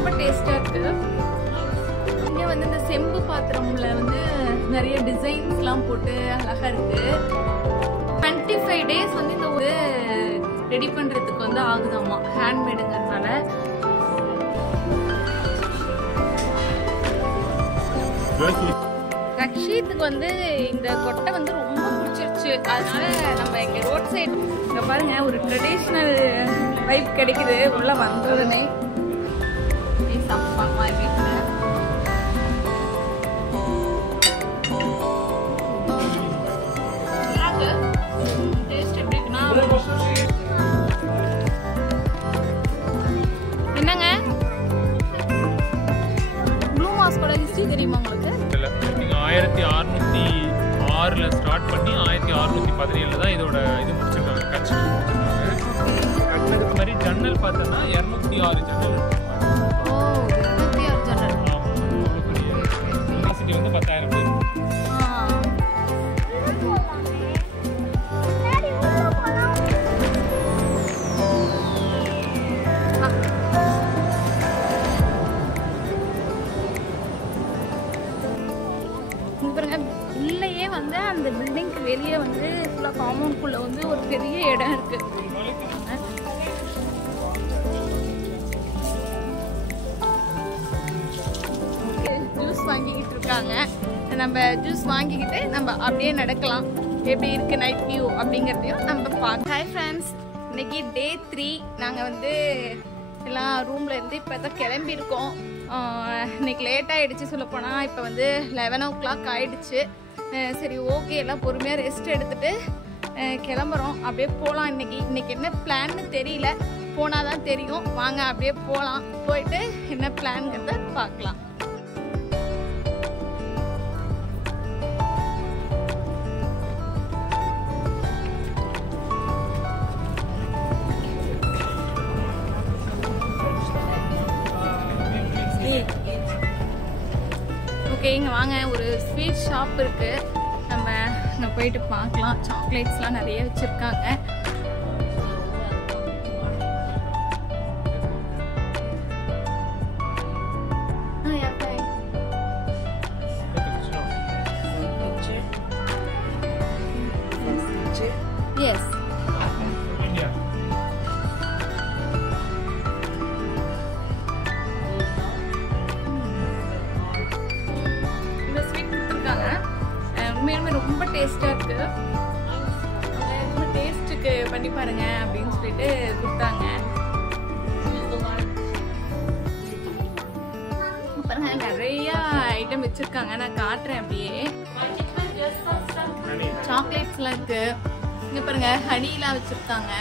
ரொம்ப டேஸ்டா இருக்கு. இங்க வந்து இந்த செம்பு பாத்திரம்ல வந்து நிறைய டிசைன்ஸ்லாம் போட்டு அழகா இருக்கு. 25 days வந்து இந்த ஒரு ரெடி பண்றதுக்கு வந்து ஆகுதாமா, ஹேண்ட்மேடுங்கிறதுனால. ரக்ஷித்துக்கு வந்து இந்த கொட்டை வந்து ரொம்ப பிடிச்சிருச்சு. அதனால நம்ம இங்க ரோட் சைடு இங்க பாருங்க ஒரு ட்ரெடிஷ்னல் வைப் கிடைக்குது. உள்ள வந்ததுனே சாப்பிடுவாங்க வீட்டுல. என்னங்க ப்ளூ மாஸ்கோட ஹிஸ்டரி தெரியுமா உங்களுக்கு? 1606ல ஸ்டார்ட் பண்ணி 1617ல தான் இதோட இது முடிச்சிருக்காங்க, கன்ஸ்ட்ரக்ஷன் முடிச்சிருக்காங்க. கட்டினதுக்கு மாதிரி ஜன்னல் பார்த்தோன்னா 206 ஜன்னல். ஓ 206 ஜன்னல். யூனிவர்சிட்டி வந்து 10,000 பேர். உள்ளேயே வந்து அந்த பில்டிங்க்கு வெளியே வந்து ஃபுல்லாக காம்பவுண்ட்குள்ளே வந்து ஒரு பெரிய இடம் இருக்கு. ஜூஸ் வாங்கிக்கிட்டு இருக்காங்க. நம்ம ஜூஸ் வாங்கிக்கிட்டு நம்ம அப்படியே நடக்கலாம். எப்படி இருக்கு நைட் வியூ அப்படிங்கிறதையும் நம்ம பார்க்கலாம். ஹாய் ஃப்ரெண்ட்ஸ், இன்னைக்கு டே 3. நாங்கள் வந்து எல்லாம் ரூம்ல இருந்து இப்போ தான் கிளம்பியிருக்கோம். இன்னைக்கு லேட் ஆகிடுச்சு சொல்லப்போனால். இப்போ வந்து 11 o'clock ஆகிடுச்சு. சரி ஓகே, எல்லாம் பொறுமையாக ரெஸ்ட் எடுத்துகிட்டு கிளம்புறோம். அப்படியே போகலாம். இன்னைக்கு என்ன பிளான்னு தெரியல, போனால் தான் தெரியும். வாங்க அப்படியே போகலாம். போயிட்டு என்ன பிளான்ங்கிறத பார்க்கலாம். ஓகே, இங்கே வாங்க, ஒரு ஸ்வீட் ஷாப் இருக்கு. நம்ம இங்கே போயிட்டு பார்க்கலாம். சாக்லேட்ஸ்லாம் நிறைய வச்சுருக்காங்க. எஸ் உண்மையுமே ரொம்ப டேஸ்டா இருக்கு. டேஸ்ட்டுக்கு பண்ணி பாருங்க அப்படின்னு சொல்லிட்டு கொடுத்தாங்க. பாருங்க நிறைய ஐட்டம் வச்சிருக்காங்க. நான் காட்டுறேன் அப்படியே. சாக்லேட்ஸ்லாம் இருக்கு. இங்க பாருங்க ஹனிலாம் வச்சிருக்காங்க.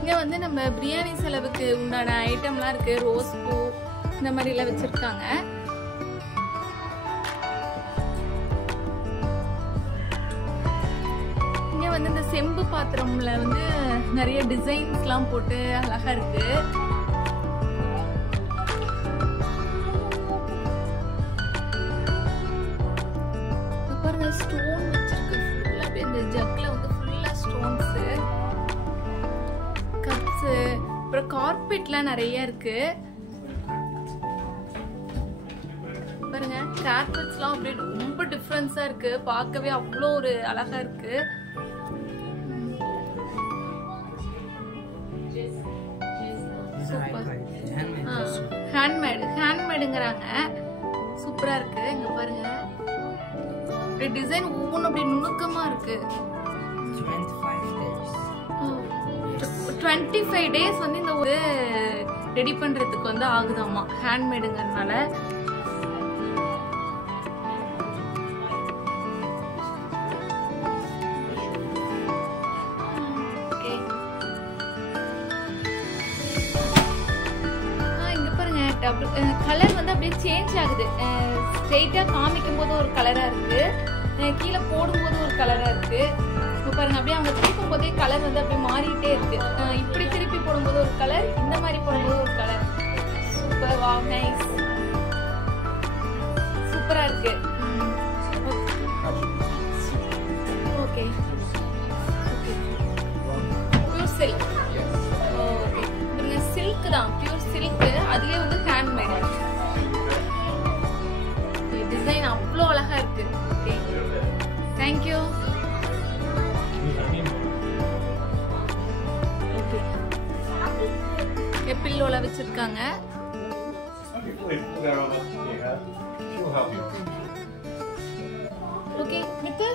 இங்க வந்து நம்ம பிரியாணி செலவுக்கு உண்டான ஐட்டம்லாம் இருக்கு. ரோஸ் பூ இந்த மாதிரி எல்லாம் வச்சிருக்காங்க. வந்து இந்த செம்பு பாத்திரம்ல வந்து நிறைய டிசைன்ஸ்லாம் போட்டு அழகா இருக்கு. பாருங்க ஸ்டோன் வச்சிருக்கு. ஃபுல்லா அப்படியே இந்த ஜக்ல வந்து ஃபுல்லா ஸ்டோன்ஸ், கப்ஸ், அப்புறம் கார்பெட்லாம் நிறைய இருக்கு. பாருங்க கார்பெட்ஸ்லாம் அப்படியே ரொம்ப டிஃபரன்ஸா இருக்கு. பார்க்கவே அவ்வளோ ஒரு அழகா இருக்கு. ஹேண்ட்மேடுங்கிறாங்க. சூப்பரா இருக்கு. இங்க பாருங்க டிசைன் ஒவ்வொன்றும் அப்படி நுணுக்கமா இருக்கு. 25 days வந்து இந்த ஒரு ரெடி பண்றதுக்கு வந்து ஆகுதாமா, ஹேண்ட்மேடுங்கிறதுனால. கலர் வந்து அப்படியே சேஞ்ச் ஆகுது. ஸ்ட்ரெயிட்டா காமிக்கும் போது ஒரு கலரா இருக்கு, கீழே போடும்போது ஒரு கலரா இருக்கு. இப்போ பாருங்க அப்படியே அவங்க திருப்பும் போதே கலர் வந்து அப்படியே மாறிட்டே இருக்கு. இப்படி திருப்பி போடும்போது ஒரு கலர், இந்த மாதிரி போடும்போது ஒரு கலர். சூப்பர், வாவ், நைஸ், சூப்பரா இருக்கு. Okay, pure silk. ஓ எல்லோல வச்சிருக்காங்க. ஓகே நிக்கு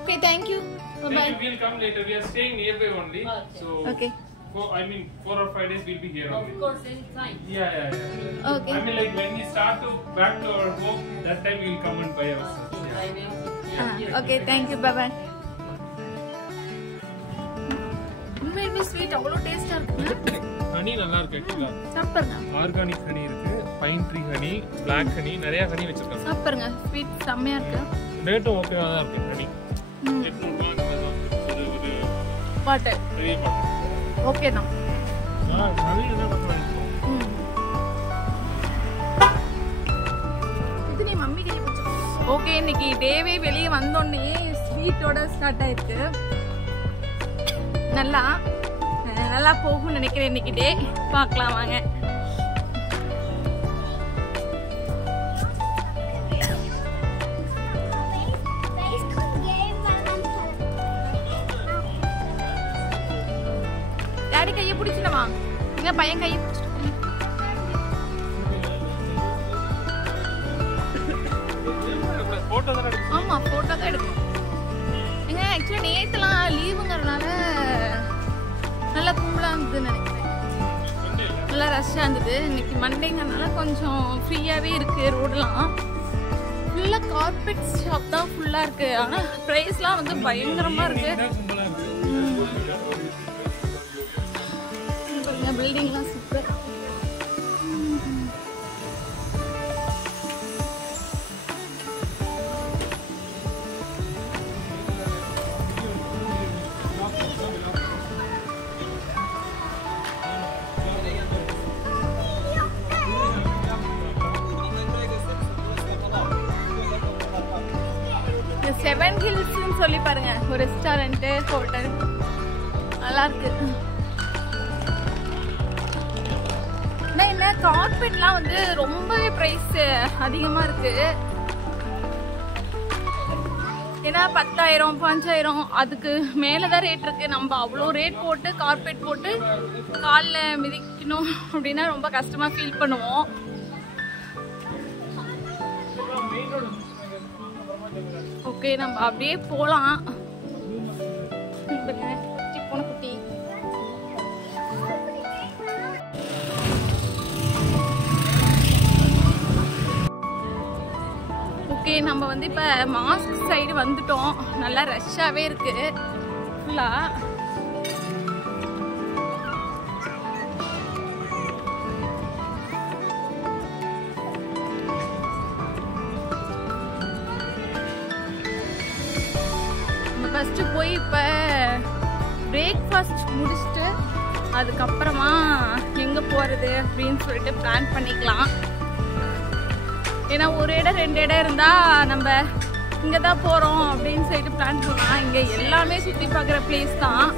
okay thank you bye bye. We will come later. We are staying nearby only. So Okay. I mean 4 or 5 days we'll be here only. Of course, anytime. Yeah. Okay. I mean like when we start to back to our home, that time we'll come and buy ourselves. I will. Okay thank you bye bye. உண்மையிலே sweet அவ்வளோ டேஸ்டா இருக்குங்க. Honey நல்லா இருக்கு actually. சாப்பிடுங்க. Organic honey இருக்கு, pine tree honey, black honey, நிறைய honey வச்சிருக்காங்க. சாப்பிடுங்க. ஸ்வீட் செம்மையா இருக்கு. ரேட்டும் ஓகேவா தான் இருக்கு ஹனி. 800 ரூபாய் ஒரு பாட்டில் பெரிய பாட்டில். ஓகே தான். ஹனி தான் பண்ணுவாங்க. இது நீ மம்மி கையை பிடிச்சு. ஓகே இன்னைக்கு டேவே வெளியே வந்தோடனே ஸ்வீட்டோட ஸ்டார்ட் ஆயிருக்கு. நல்லா போகும்னு நினைக்கிறேன் இன்னைக்கு டே. பார்க்கலாம் வாங்க. டாடி கையை பிடிச்சிடவா? எங்க பையன் கையை பிடிச்சிட்டு போட்டோ தான் எடுக்கணும். ஆமா போட்டோ தான் எடுக்கணும். எங்க ஆக்சுவலா நேத்துலாம் லீவுங்கிறதுனால நல்லா கும்பலா இருந்ததுன்னு நினைக்கிறேன். நல்லா ரஷ்ஷா இருந்தது. இன்னைக்கு மண்டேங்கிறதுனால கொஞ்சம் ஃப்ரீயாவே இருக்கு. ரோடெல்லாம் ஃபுல்லா கார்பெட் ஷாப் தான் ஃபுல்லா இருக்கு. ஆனா பிரைஸ்லாம் வந்து பயங்கரமா இருக்கு. பில்டிங்லாம் சூப்பர். செவன் ஹில்ஸ்னு சொல்லி பாருங்க, ஒரு ரெஸ்டாரண்ட் ஹோட்டல் நல்லா இருக்கு. என்ன கார்பெட்லாம் வந்து ரொம்பவே பிரைஸ் அதிகமா இருக்கு. ஏன்னா 10,000 5,000 அதுக்கு மேலதான் ரேட் இருக்கு. நம்ம அவ்வளோ ரேட் போட்டு கார்பெட் போட்டு காலில் மிதிக்கணும் அப்படின்னா ரொம்ப கஷ்டமா ஃபீல் பண்ணுவோம். ஓகே நம்ம அப்படியே போலாம். குட்டி ஓகே நம்ம வந்து இப்ப மாஸ்க் சைடு வந்துட்டோம். நல்லா ரஷ்ஷாவே இருக்கு ஃபுல்லா. ஃபர்ஸ்ட் போய் இப்போ பிரேக்ஃபாஸ்ட் முடிச்சுட்டு அதுக்கப்புறமா எங்கே போகிறது அப்படின்னு சொல்லிட்டு பிளான் பண்ணிக்கலாம். ஏன்னா ஒரு இடம் 2 இடம் இருந்தால் நம்ம இங்கே தான் போகிறோம் அப்படின்னு சொல்லிட்டு பிளான் பண்ணலாம். இங்கே எல்லாமே சுற்றி பார்க்குற பிளேஸ் தான்.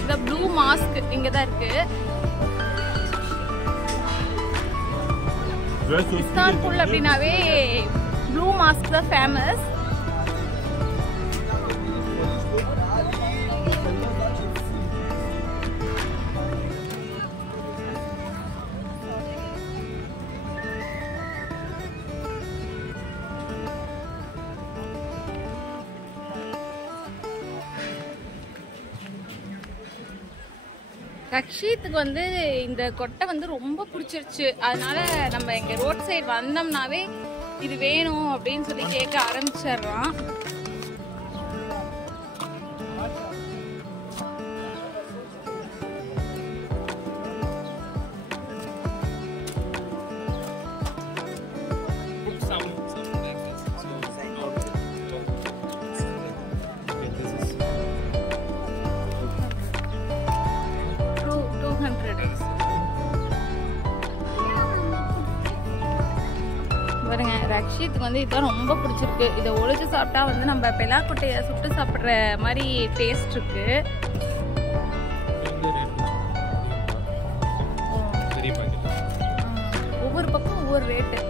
இந்த ப்ளூ மாஸ்க் இங்க தான் இருக்கு. இஸ்தான்புல் அப்படின்னாவே ப்ளூ மாஸ்க் தான் ஃபேமஸ். ரக்ஷித்துக்கு வந்து இந்த கொட்டை வந்து ரொம்ப பிடிச்சிருச்சு. அதனால நம்ம இங்க ரோட் சைடு வந்தோம்னாவே இது வேணும் அப்படின்னு சொல்லி கேட்க ஆரம்பிச்சிடுறான். பாருங்க ரக்ஷித்துக்கு வந்து இதுதான் ரொம்ப பிடிச்சிருக்கு. இதை ஒழிச்சு சாப்பிட்டா வந்து நம்ம பெலாக்கொட்டையை சுட்டு சாப்பிட்ற மாதிரி டேஸ்ட் இருக்கு. ஒவ்வொரு பக்கம் ஒவ்வொரு ரேட்டு.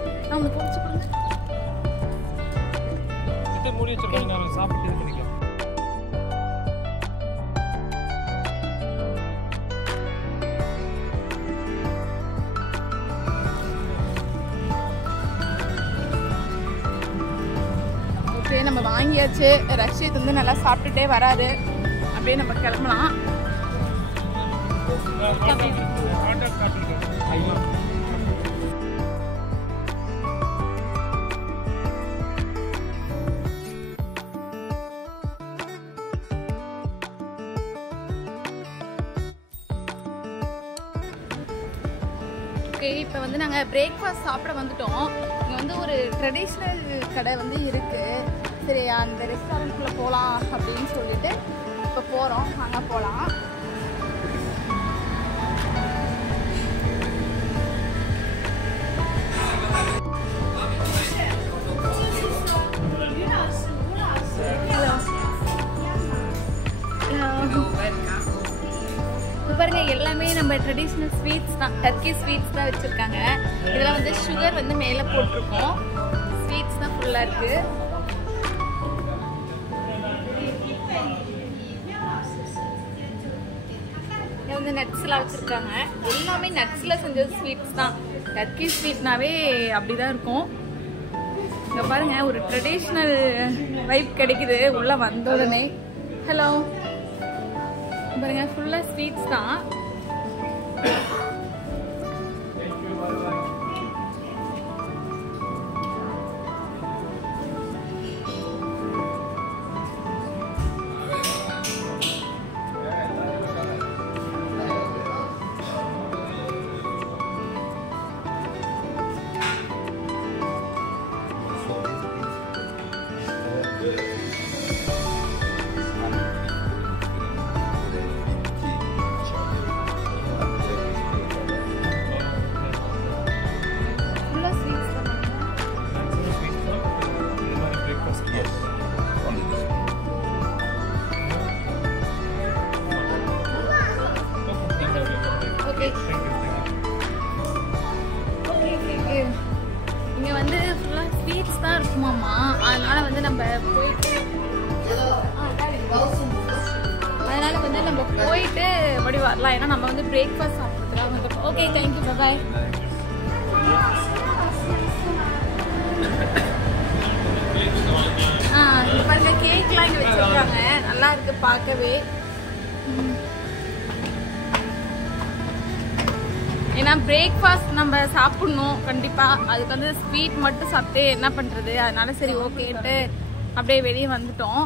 நம்ம வாங்கியாச்சு. ரஷீத் வந்து நல்லா சாப்பிட்டுட்டே வராரு. அப்படியே நம்ம கிளம்பலாம். இப்போ வந்து நாங்கள் பிரேக்ஃபாஸ்ட் சாப்பிட வந்துட்டோம். இங்கே வந்து ஒரு ட்ரெடிஷ்னல் கடை வந்து இருக்குது. சரி, அந்த ரெஸ்டாரண்ட்குள்ளே போகலாம் அப்படின்னு சொல்லிட்டு இப்போ போகிறோம். அங்கே போகலாம். பாருங்க, எல்லாமே நம்ம ட்ரெடிஷ்னல் ஸ்வீட்ஸ் தான், டர்க்கி ஸ்வீட்ஸ் தான் வச்சுருக்காங்க. இதெல்லாம் வந்து சுகர் வந்து மேலே போட்டிருக்கோம். ஸ்வீட்ஸ் தான் ஃபுல்லாக இருக்குது. இங்கே வந்து நட்ஸ்லாம் வச்சுருக்காங்க. எல்லாமே நட்ஸில் செஞ்ச ஸ்வீட்ஸ் தான். டர்க்கி ஸ்வீட்னாவே அப்படி தான் இருக்கும். இங்கே பாருங்கள், ஒரு ட்ரெடிஷ்னல் வைப் கிடைக்குது உள்ளே வந்த உடனே. ஹலோ பாருங்க, ஃபுல்லாக ஸ்வீட்ஸ் தான். இங்க வந்து ஃபுல்லா ஸ்வீட்ஸ் தான் இருக்குமாமா. அதனால வந்து நம்ம போயிட்டு மறுபடி வரலாம். ஏன்னா நம்ம வந்து பிரேக்ஃபாஸ்ட் சாப்பிட்றதுலாம் வந்துட்டோம். ஓகே, தேங்க்யூ, பாய். இங்க பாருங்க, கேக்லாம் இங்க வச்சிருக்காங்க. நல்லா இருக்கு பார்க்கவே. ஏன்னா பிரேக்ஃபாஸ்ட் நம்ம சாப்பிடணும் கண்டிப்பாக. அதுக்கு வந்து ஸ்வீட் மட்டும் சாப்பிட்டு என்ன பண்ணுறது. அதனால சரி ஓகேன்ட்டு அப்படியே வெளியே வந்துட்டோம்.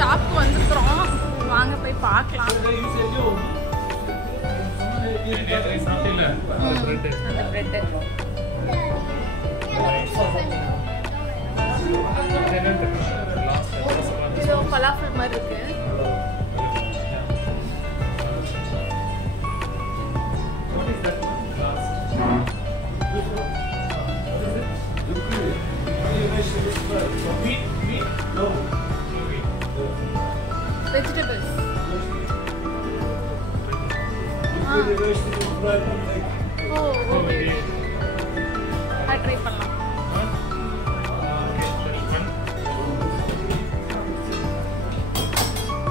ஷாப்க்கு வந்துக்கிறோம். வாங்க போய் பார்க்கலாம். அந்த பிரெட் இது பலாஃபல் மாதிரி இருக்கு. Vegetables. Oh, okay. Try பண்ணலாம்.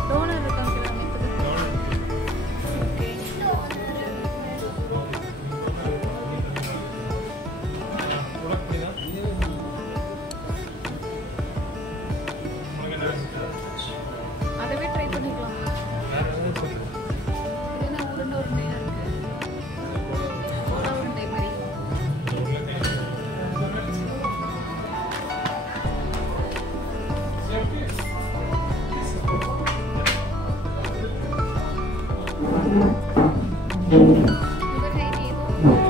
டோனர் இருக்காங்க. ஓகே. அதவே ட்ரை பண்ணிக்கலாம். என்ன உருண்டையா இருக்கு. உருண்டை மாதிரி.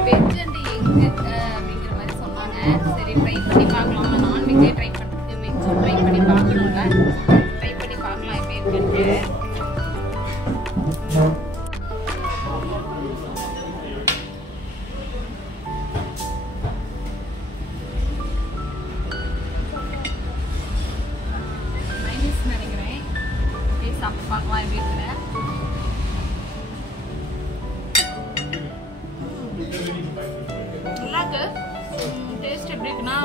வெஜ் அண்ட் எக் அப்படிங்கிற மாதிரி சொன்னாங்க. சரி ட்ரை பண்ணி பார்க்கலாம். நான்வெஜ்ஜே ட்ரை பண்ணுறதுக்கு வெஜ்ஜும் ட்ரை பண்ணி பார்க்கணும்ல. ட்ரை பண்ணி பார்க்கலாம் எப்படி இருக்குன்ட்டு. பார்க்கலாம் எப்படி இருக்குன்னு. நல்லா இருக்கு. டேஸ்ட் எப்படி இருக்குன்னா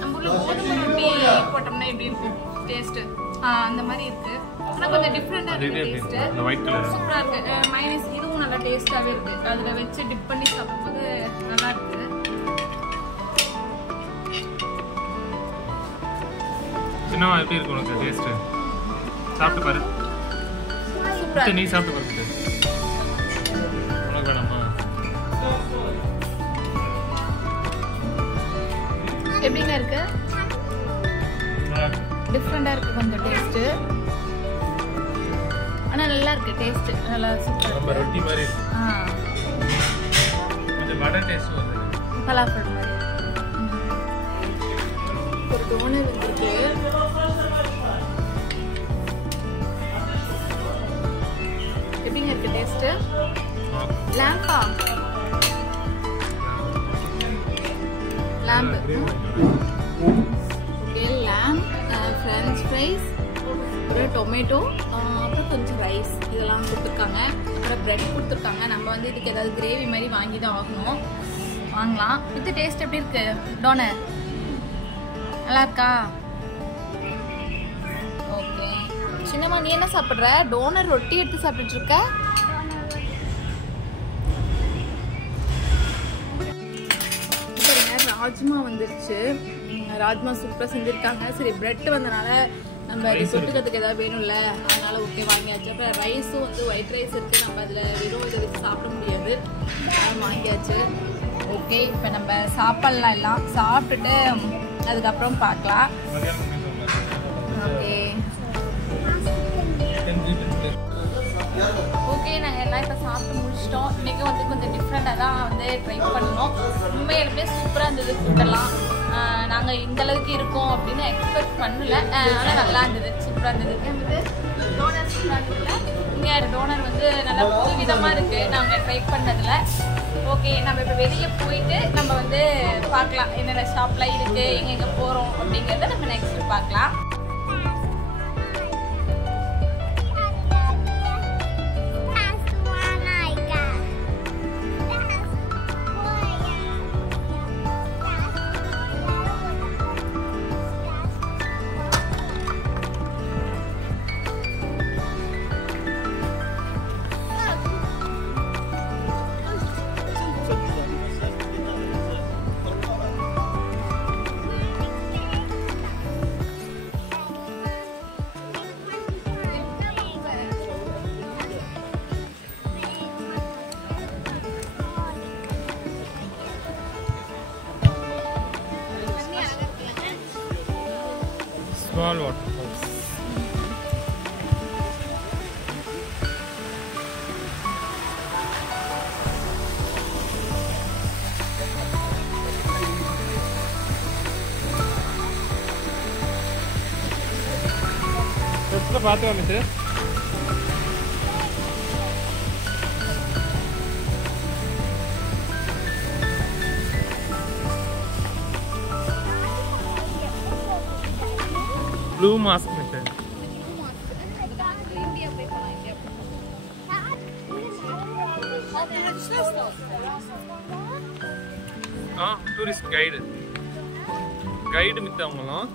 நம்ம ஊர்ல கோதுமை ரொட்டி போட்டோம்னா எப்படி இருக்கும் டேஸ்ட் அந்த மாதிரி இருக்கு. ஆனா கொஞ்சம் டிஃப்ரெண்டா இருக்கு டேஸ்ட். அந்த ஒயிட் கலர் சூப்பரா இருக்கு. மைனஸ் இதுவும் நல்லா டேஸ்டாவே இருக்கு. அதுல வச்சு டிப் பண்ணி சாப்பிடும்போது நல்லா இருக்கு. சின்னவா எப்படி இருக்கு உனக்கு டேஸ்ட்? சாப்பிட்டு பாரு. சூப்பரா நீ சாப்பிட்டு பாரு. உனக்கு வேணாமா? எப்படிங்க இருக்கு? டிஃப்ரெண்டா இருக்கு கொஞ்சம் டேஸ்ட். ஆனா நல்லா இருக்கு டேஸ்ட். நல்லா சூப்பரா நம்ம ரொட்டி மாதிரி இருக்கு. கொஞ்சம் வடை டேஸ்ட் வருது. பலாப்பழம் மாதிரி. ஒரு டோனர் இருக்கு. எப்படிங்க இருக்கு டேஸ்ட்? லாம்பா lamb. Okay, lamb, French fries, ஒரு டொமேட்டோ, அப்புறம் கொஞ்சம் ரைஸ் இதெல்லாம் கொடுத்துருக்காங்க. அப்புறம் பிரெட் கொடுத்துருக்காங்க. நம்ம வந்து இதுக்கு ஏதாவது கிரேவி மாதிரி வாங்கி தான் ஆகணும். வாங்கலாம். இது டேஸ்ட் எப்படி இருக்கு? டோனர் நல்லா இருக்கா? ஓகே. சின்னம்மா நீ என்ன சாப்பிட்ற? டோனர் ரொட்டி எடுத்து சாப்பிட்டுட்டு இருக்க? ராஜ்மா வந்துருச்சு. ராஜ்மா சூப்பராக செஞ்சுருக்காங்க. சரி பிரெட் வந்தனால நம்ம தொட்டுக்கிறதுக்கு ஏதாவது வேணும்ல, அதனால ஓகே வாங்கியாச்சு. அப்புறம் ரைஸும் வந்து ஒயிட் ரைஸ் இருக்குது. நம்ம அதில் வெறும் இதை வச்சு சாப்பிட முடியாது, வாங்கியாச்சு. ஓகே இப்போ நம்ம சாப்பிட்லாம். எல்லாம் சாப்பிட்டுட்டு அதுக்கப்புறம் பார்க்கலாம். ஓகே ஓகே நாங்கள் எல்லாம் இப்போ சாப்பிட்டு முடிச்சிட்டோம். இன்றைக்கி வந்து கொஞ்சம் டிஃப்ரெண்ட்டாக தான் வந்து ட்ரை பண்ணோம். உண்மையிலுமே சூப்பராக இருந்தது ஃபுட்டெல்லாம். நாங்கள் இந்தளவுக்கு இருக்கோம் அப்படின்னு எக்ஸ்பெக்ட் பண்ணல. ஆனால் நல்லா இருந்தது, சூப்பராக இருந்தது. டோனர் சூப்பராக இருந்ததுல இங்கே டோனர் வந்து நல்லா புதுவிதமாக இருக்குது நாங்கள் ட்ரை பண்ணதில். ஓகே நம்ம இப்போ வெளியே போயிட்டு நம்ம வந்து பார்க்கலாம் என்னென்ன ஷாப்லாம் இருக்குது, எங்கெங்கே போகிறோம் அப்படிங்கிறத நம்ம நெக்ஸ்ட்டு பார்க்கலாம். Small waterfalls. பார்த்து வந்துட்டு blue mask method. Tourist guide மித்தவங்களாம்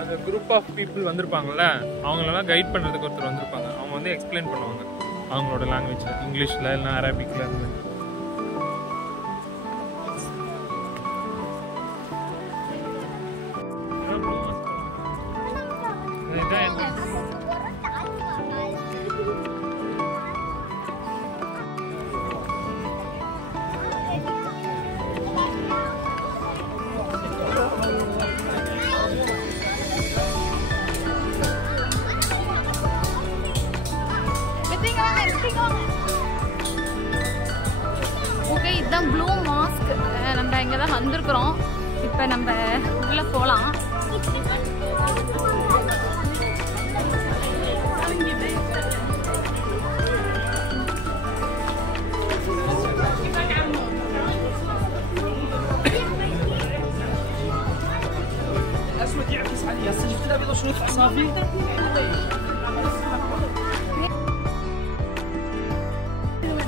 அந்த குரூப் ஆஃப் பீப்புள் வந்திருப்பாங்கல்ல, அவங்களெல்லாம் கைட் பண்ணுறதுக்கு ஒருத்தர் வந்திருப்பாங்க. அவங்க வந்து எக்ஸ்பிளைன் பண்ணுவாங்க அவங்களோட லாங்குவேஜில், இங்கிலீஷில் இல்லைன்னா அரபிக்கில் அந்த மாதிரி. ஓகே இதுதான் ப்ளூ மாஸ்க். நம்ம இங்கே தான் வந்திருக்கிறோம். இப்போ நம்ம உள்ளே போகலாம்.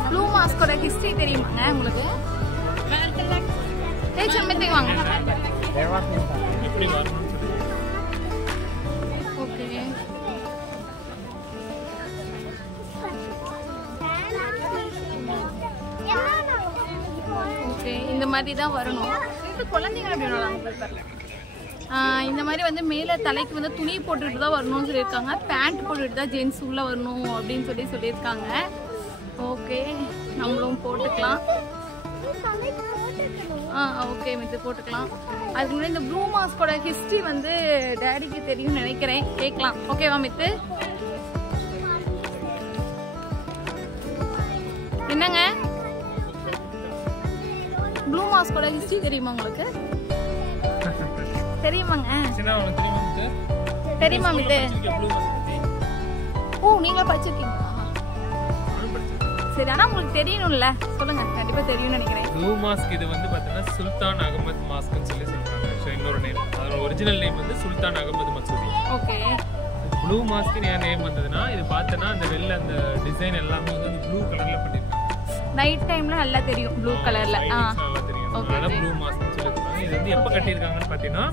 ப்ளூ மாஸ்கோட ஹிஸ்டரி தெரியுமாங்க உங்களுக்கு? மெத்தை வாங்க. எப்படி வரணும்? ஓகே. ஓகே, இந்த மாதிரி தான் வரணும். குழந்தைங்க அப்படி வரலாம். இந்த மாதிரி வந்து மேலே தலைக்கு வந்து துணி போட்டுட்டு தான் வரணும்னு சொல்லியிருக்காங்க. பேண்ட் போட்டுட்டு தான் ஜென்ஸ் உள்ளே வரணும் அப்படின்னு சொல்லியிருக்காங்க. ஓகே, நம்மளும் போட்டுக்கலாம். ஓகே, மித்து போட்டுக்கலாம். அதுக்கு முன்னாடி இந்த ப்ளூ மாஸ்கோட ஹிஸ்ட்ரி வந்து டேடிக்கு தெரியும்னு நினைக்கிறேன். கேட்கலாம். ஓகேவா மித்து? என்னங்க ப்ளூ மாஸ்கோட ஹிஸ்ட்ரி தெரியுமா உங்களுக்கு? தெரியுமாங்க? தெரியுமா மித்து? ஓ, நீங்க படிச்சிருக்கீங்களா? சரி, ஆனா உங்களுக்கு தெரியணும்ல, சொல்லுங்க. கண்டிப்பா தெரியும்னு நினைக்கிறேன். ப்ளூ மாஸ்க் இது வந்து பாத்தீங்கன்னா சுல்தான் அகமது மாஸ்க்னு சொல்லி சொல்றாங்க. சோ இன்னொரு நேம், அதோட ஒரிஜினல் நேம் வந்து சுல்தான் அகமது மசூதி. ஓகே. ப்ளூ மாஸ்க்னு ஏன் நேம் வந்ததுன்னா, இது பார்த்தனா அந்த வெள்ள அந்த டிசைன் எல்லாமே வந்து அந்த ப்ளூ கலர்ல பண்ணிருக்காங்க. நைட் டைம்ல நல்லா தெரியும் ப்ளூ கலர்ல. நல்லா தெரியும். அதனால ப்ளூ மாஸ்க்னு சொல்லி சொல்றாங்க. இது வந்து எப்ப கட்டியிருக்காங்கன்னு பாத்தீங்கன்னா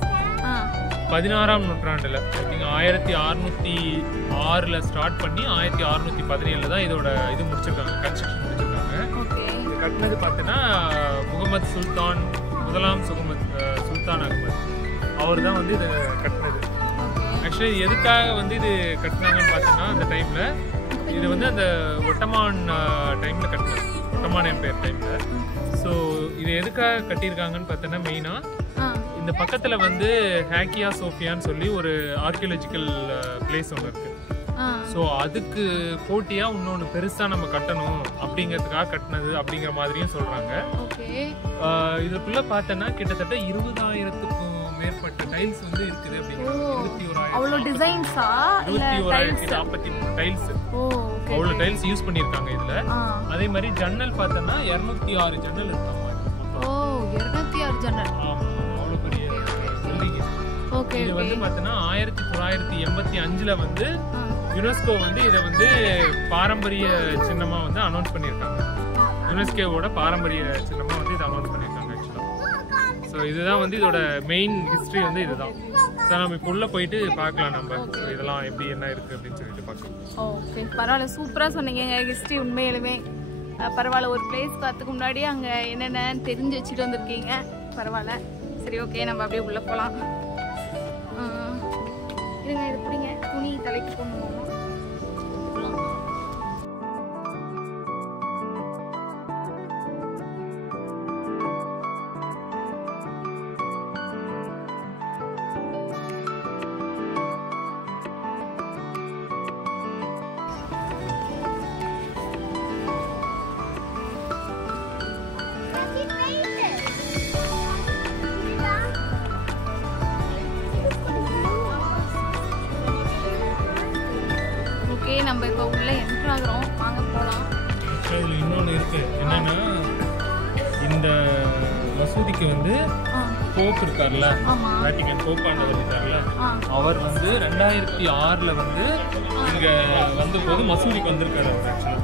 16ஆம் நூற்றாண்டுல, ஐ திங்க் 1606ல ஸ்டார்ட் பண்ணி 1617ல தான் இதோட இது முடிச்சிருக்காங்க, கன்ஸ்ட்ரக்ஷன் முடிச்சிருக்காங்க. இது கட்டினது பார்த்தீங்கன்னா முகமது சுல்தான் முதலாம் சுல்தான் அகமது அவர் தான் வந்து இதை கட்டினது. ஆக்சுவலி எதுக்காக வந்து இது கட்டினாங்கன்னு பார்த்தீங்கன்னா, அந்த டைம்ல இது வந்து அந்த ஒட்டமான் டைம்ல கட்டினது, ஒட்டமான் எம்பையர் டைம்ல. ஸோ இது எதுக்காக கட்டியிருக்காங்கன்னு பார்த்தோன்னா, மெயினாக இந்த பக்கத்தில் வந்து ஹேக்கியா சோஃபியான்னு சொல்லி ஒரு ஆர்கியாலஜிக்கல் பிளேஸ் ஒன்று இருக்கு. ஸோ அதுக்கு போட்டியாக இன்னொன்று பெருசாக நம்ம கட்டணும் அப்படிங்கிறதுக்காக கட்டினது அப்படிங்கிற மாதிரியும் சொல்கிறாங்க. இதுக்குள்ளே பார்த்தோன்னா கிட்டத்தட்ட 20,000க்கும் மேற்பட்ட டைல்ஸ் வந்து இருக்குது அப்படிங்கிறது. 21,043 டைல்ஸ், அவ்வளோ டைல்ஸ் யூஸ் பண்ணியிருக்காங்க இதில். அதே மாதிரி ஜன்னல் பார்த்தோன்னா 206 ஜன்னல் இருக்காங்க. 206 ஜன்னல். அவ்வளோ பெரிய பில்டிங். இது வந்து பார்த்தோன்னா 1985ல வந்து யுனெஸ்கோ வந்து இதை வந்து பாரம்பரிய சின்னமா வந்து அனௌன்ஸ் பண்ணியிருக்காங்க. யுனெஸ்கோவோட பாரம்பரிய சின்னமா வந்து இதை அனௌன்ஸ் பண்ணியிருக்காங்க ஆக்சுவலாக. ஸோ இதுதான் வந்து இதோட மெயின் ஹிஸ்ட்ரி வந்து இதுதான். ஸோ நம்ம இப்போ உள்ள போயிட்டு பார்க்கலாம், நம்ம இதெல்லாம் எப்படி என்ன இருக்கு அப்படின்னு சொல்லிட்டு பார்க்கலாம். ஓகே, பரவாயில்ல, சூப்பராக சொன்னீங்க ஹிஸ்ட்ரி. உண்மையிலுமே பரவாயில்ல, ஒரு பிளேஸ் பார்த்துக்கு முன்னாடி அங்கே என்னென்ன தெரிஞ்சு வச்சுட்டு வந்திருக்கீங்க. பரவாயில்ல. சரி, ஓகே, நம்ம அப்படியே உள்ளே போகலாம். இருங்க, இது பிடிங்க, துணி தலைக்கு போடணும். நம்ம இப்போ உள்ள என்ட்ரு ஆகுறோம், வாங்க போகலாம். இதில் இன்னொன்று இருக்கு, என்னன்னா இந்த மசூதிக்கு வந்து போப் இருக்கார்ல, வேட்டிகன் போப்பாண்டவர் இருக்கார்ல, அவர் வந்து 2006ல வந்து இங்க வந்தபோது மசூதிக்கு வந்திருக்காரு. அவர் ஆக்சுவலாக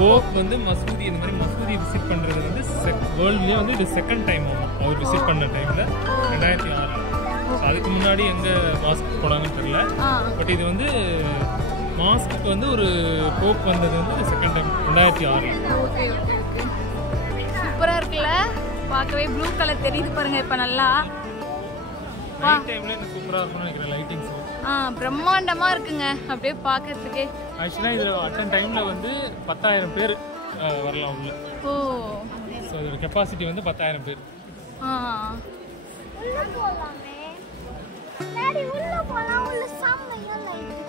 போப் வந்து மசூதி, இந்த மாதிரி மசூதி விசிட் பண்றது வந்து வேர்ல்ட்லேயே வந்து இது செகண்ட் டைம் ஆகும் அவர் விசிட் பண்ண டைம்ல 2006. அதுக்கு முன்னாடி எங்க மாஸ்க் போனாங்கன்னு தெரியல. பட் இது வந்து மாஸ்க்கு வந்து ஒரு போப் வந்தது வந்து செகண்ட் டைம் 2006. சூப்பரா இருக்குல்ல, பார்க்கவே ப்ளூ கலர் தெரியுது பாருங்க. இப்ப நல்லா நைட் டைம்ல இந்த சூப்பரா இருக்கும்னு நினைக்கிறேன் லைட்டிங்ஸ். பிரம்மாண்டமா இருக்குங்க அப்படியே பார்க்கிறதுக்கு. ஆக்சுவலா இதுல அட்டன் டைம்ல வந்து 10,000 பேர் வரலாம் உள்ள. சோ இதோட கெபாசிட்டி வந்து 10,000 பேர். உள்ள போலாமே டாடி, உள்ள போலாம். உள்ள சாமையா லைட் இருக்கு.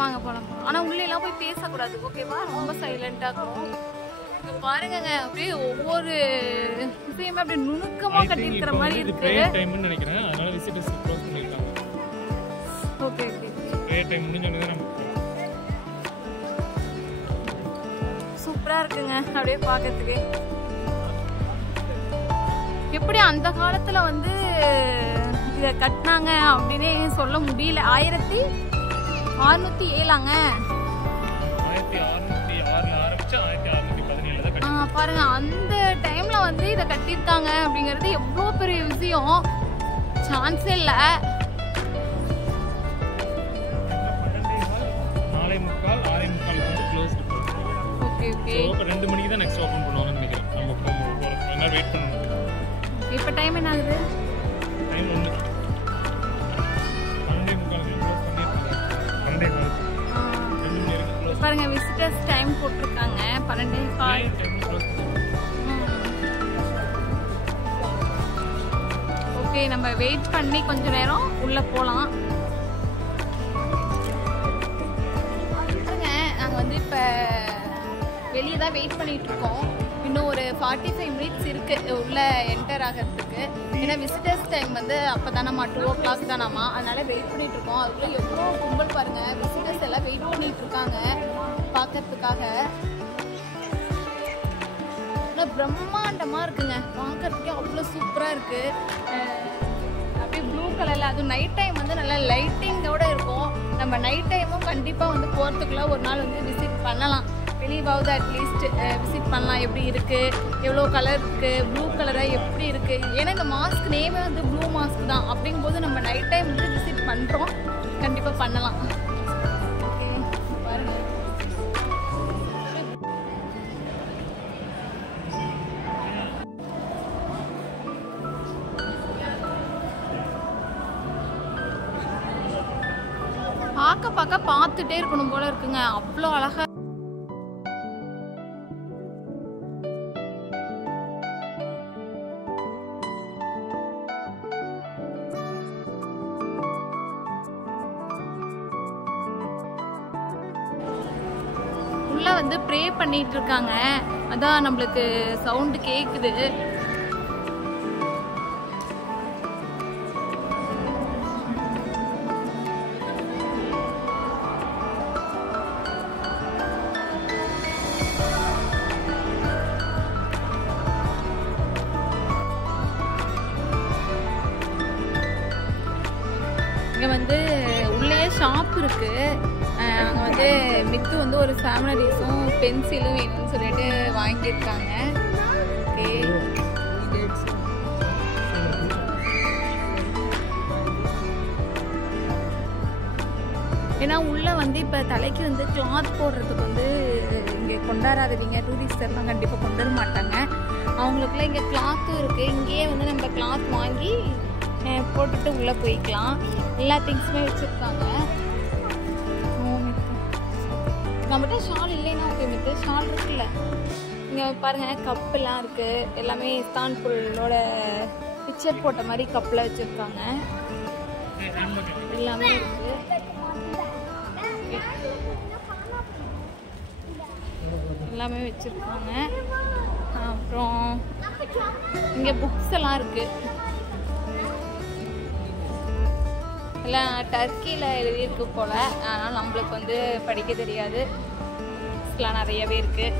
வாங்க போலாம். ஆனா உள்ள எல்லாம் போய் பேசக்கூடாது, ஓகேவா? ரொம்ப சைலண்டா இருக்கும். இங்க பாருங்க, அப்படியே ஒவ்வொரு விஷயமே அப்படியே நுணுக்கமா கட்டி இருக்கிற மாதிரி இருக்கு. பிரேயர் டைம்னு நினைக்கிறேன், அதனால விசிட்டர்ஸ் க்ளோஸ் பண்ணிருக்காங்க. ஓகே ஓகே, பிரேயர் டைம் முடிஞ்சோனே நம்ம சூப்பரா இருக்குங்க அப்படியே பார்க்கிறதுக்கு. எப்படி அந்த காலத்துல வந்து இதை கட்டினாங்க அப்படின்னே சொல்ல முடியல. 1607ஆங்க. 1606ல ஆரம்பிச்சு 1617ல தான் கட்டி. பாருங்க, அந்த டைம்ல வந்து இதை கட்டியிருக்காங்க அப்படிங்கிறது எவ்வளோ பெரிய விஷயம். சான்ஸே இல்லை. 4:45 6:45 வந்து க்ளோஸ்டு. Okay okay. 2 மணிக்கு தான் நெக்ஸ்ட் ஓபன் பண்ணுவாங்கன்னு நினைக்கிறேன். நம்ம போறதுக்கு கொஞ்சம் வெயிட் பண்ணணும். இப்போ டைம் என்ன ஆகுது? டைம் 1. 12:45 க்ளோஸ் பண்ணிருக்காங்க. 12:45. 2 மணி வரைக்கும் க்ளோஸ். பாருங்க, விசிட்டர்ஸ் டைம் போட்டிருக்காங்க 12:15. ஓகே, நம்ம வெயிட் பண்ணி கொஞ்ச நேரம் உள்ள போலாம். நாங்கள் வந்து இப்போ வெளியே தான் வெயிட் பண்ணிட்டு இருக்கோம். இன்னும் ஒரு 45 மினிட்ஸ் இருக்கு உள்ள என்டர் ஆகிறதுக்கு. ஏன்னா விசிட்டர்ஸ் டைம் வந்து அப்போ தானம்மா 2 o'clock தானம்மா, அதனால வெயிட் பண்ணிட்டு இருக்கோம். அதுக்குள்ள எவ்வளோ கும்பல் பாருங்க. விசிட்டர்ஸ் எல்லாம் வெயிட் பண்ணிட்டு இருக்காங்க பார்க்கறதுக்காக. பிரம்மாண்டமா இருக்குங்க, பார்க்கறதுக்கே அவ்வளோ சூப்பரா இருக்கு. அப்படியே ப்ளூ கலர்ல, அதுவும் நைட் டைம் வந்து நல்லா லைட்டிங்கோட இருக்கும். நம்ம நைட் டைமும் கண்டிப்பா வந்து போறதுக்குள்ள ஒரு நாள் வந்து விசிட் பண்ணலாம். வெளியாவது அட்லீஸ்ட் விசிட் பண்ணலாம். எப்படி இருக்கு, எவ்வளோ கலர் இருக்கு, ப்ளூ கலராக எப்படி இருக்கு. ஏன்னா இந்த மாஸ்க் நேமே வந்து ப்ளூ மாஸ்க் தான். அப்படிங்கும்போது நம்ம நைட் டைம் வந்து விசிட் பண்ணுறோம், கண்டிப்பாக பண்ணலாம். ஓகே பாருங்க, பார்க்க பார்த்துட்டே இருக்கணும் போல இருக்குங்க, அவ்வளோ அழகா. உள்ள வந்து ப்ரே பண்ணிட்டு இருக்காங்க, அதான் நம்மளுக்கு சவுண்ட் கேக்குது. இங்கே வந்து உள்ளே ஷாப் இருக்கு. அங்கே வந்து மித்து வந்து ஒரு சாமினரிஸும் பென்சிலும் வேணும்னு சொல்லிட்டு வாங்கியிருக்காங்க. ஓகே, ஏன்னா உள்ளே வந்து இப்போ தலைக்கு வந்து கிளாத் போடுறதுக்கு வந்து இங்கே கொண்டாடாதீங்க, டூரிஸ்டர்லாம் கண்டிப்பாக கொண்டு வர மாட்டாங்க. அவங்களுக்குலாம் இங்கே கிளாத்தும் இருக்குது. இங்கேயே வந்து நம்ம கிளாத் வாங்கி போட்டுட்டு உள்ளே போய்க்கலாம். எல்லா திங்ஸுமே வச்சுருக்காங்க. நம்மகிட்ட ஷால் இல்லைன்னா ஓகே, மித்து ஷால் இருக்குல்ல. இங்கே பாருங்கள், கப்பெல்லாம் இருக்குது. எல்லாமே இஸ்தான்புல்லோட பிக்சர் போட்ட மாதிரி கப்பில் வச்சுருக்காங்க. எல்லாமே இருக்குது. எல்லாமே வச்சுருக்காங்க. அப்புறம் இங்கே புக்ஸ் எல்லாம் இருக்குது. எல்லாம் டர்க்கியில் எழுதியிருக்கு போல், அதனால் நம்மளுக்கு வந்து படிக்க தெரியாது. புக்ஸ்லாம் நிறையவே இருக்குது.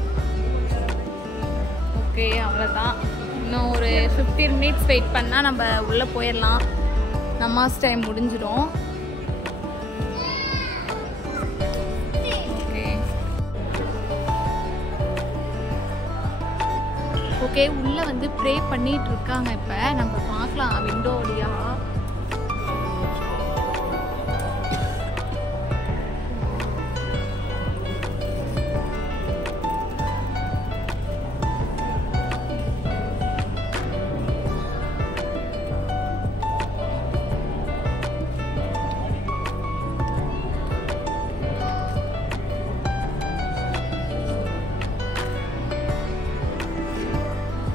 ஓகே, அவ்வளோதான். இன்னும் ஒரு 15 மினிட்ஸ் வெயிட் பண்ணால் நம்ம உள்ளே போயிடலாம். நமாஸ் டைம் முடிஞ்சிடும். ஓகே, உள்ளே வந்து ப்ரே பண்ணிட்டு இருக்காங்க. இப்போ நம்ம பார்க்கலாம் விண்டோ வழியா.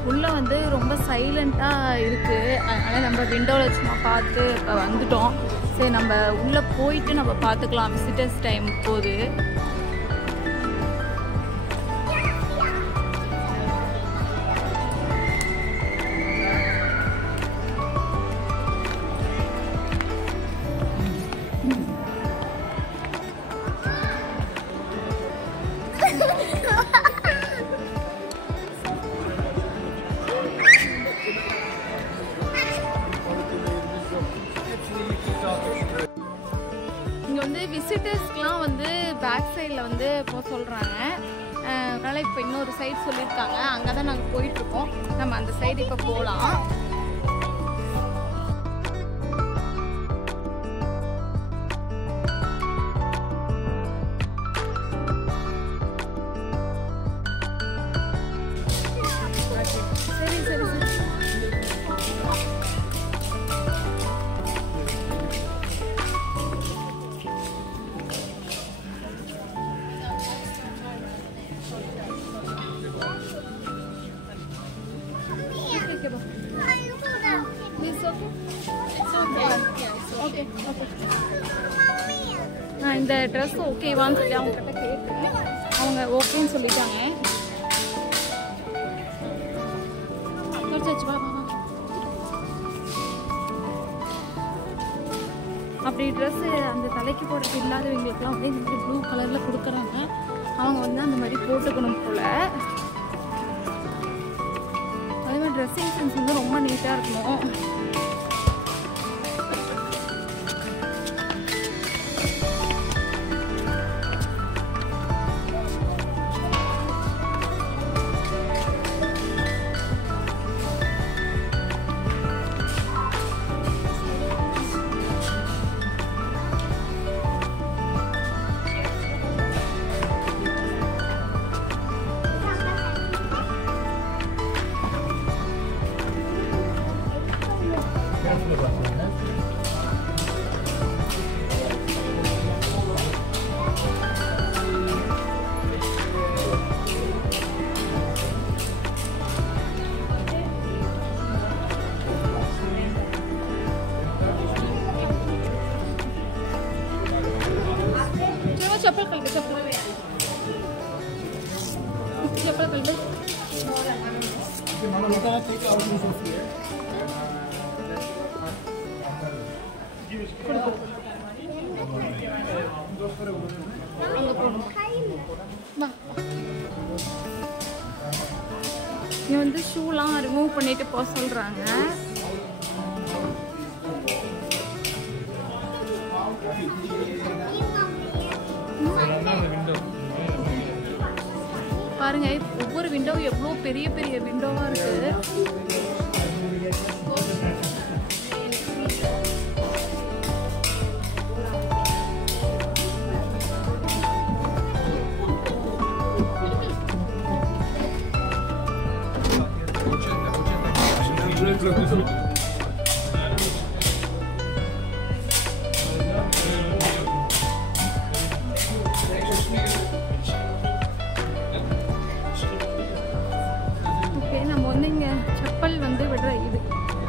உள்ளே வந்து ரொம்ப சைலண்ட்டாக இருக்குது. அதனால் நம்ம விண்டோவில் சும்மா பார்த்து இப்போ வந்துட்டோம். சரி, நம்ம உள்ளே போயிட்டு நம்ம பார்த்துக்கலாம் விசிட்டர்ஸ் டைம் போது. இங்கே வந்து விசிட்டர்ஸ்க்குலாம் வந்து பேக் சைடில் வந்து போக சொல்கிறாங்க. அதனால் இப்போ இன்னொரு சைடு சொல்லியிருக்காங்க, அங்கே தான் நாங்கள் போயிட்டுருக்கோம். நம்ம அந்த சைடு இப்போ போகலாம். சரி சரி சரி. நான் இந்த ட்ரெஸ் ஓகேவான்னு சொல்லி அவங்க கிட்ட கேட்டேன். அவங்க ஓகேன்னு சொல்லிட்டாங்க. அப்படி ட்ரெஸ்ஸு அந்த தலைக்கு போடுறது இல்லாதவங்களுக்குலாம் வந்து இந்த மாதிரி ப்ளூ கலரில் கொடுக்குறாங்க. அவங்க வந்து அந்த மாதிரி போட்டுக்கணும் போல். அதே மாதிரி ட்ரெஸ்ஸிங் சென்ஸ் வந்து ரொம்ப நீட்டாக இருக்கணும். चप्पल कल चप्पल कल இங்க வந்து ஷூலாம் ரிமூவ் பண்ணிட்டு போக சொல்றாங்க. பாருங்க ஒவ்வொரு விண்டோ எவ்வளோ பெரிய பெரிய விண்டோவா இருக்கு.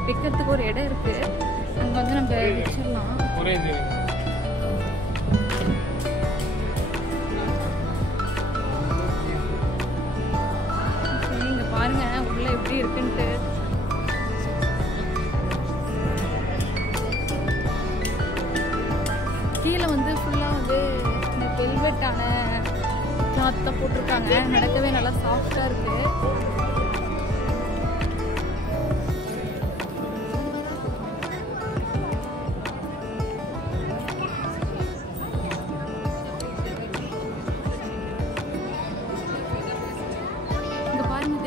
வைக்கிறதுக்கு ஒரு இடம் இருக்கு, அங்க வந்து நம்ம வச்சிடலாம். இங்க பாருங்க உள்ள எப்படி இருக்குன்ட்டு. கீழே வந்து ஃபுல்லா வந்து இந்த வெல்வெட்டான கிளாத் தான் போட்டிருக்காங்க. நடக்கவே நல்லா சாஃப்டா இருக்கு.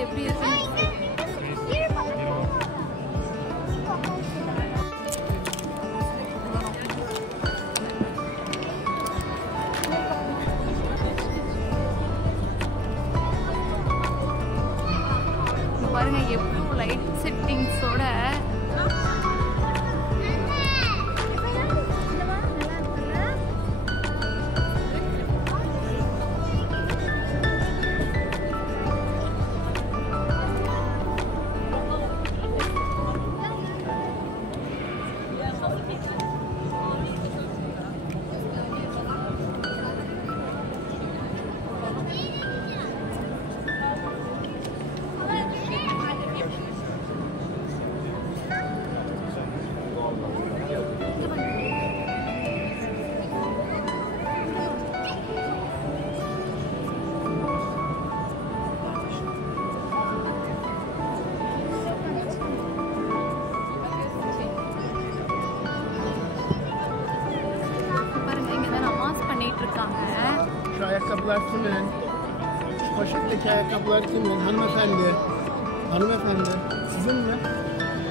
எப்படி இருக்கு Ayakkabılar kimin? Poşetteki ayakkabılar kimin? Hanımefendi. Hanımefendi. Sizin mi?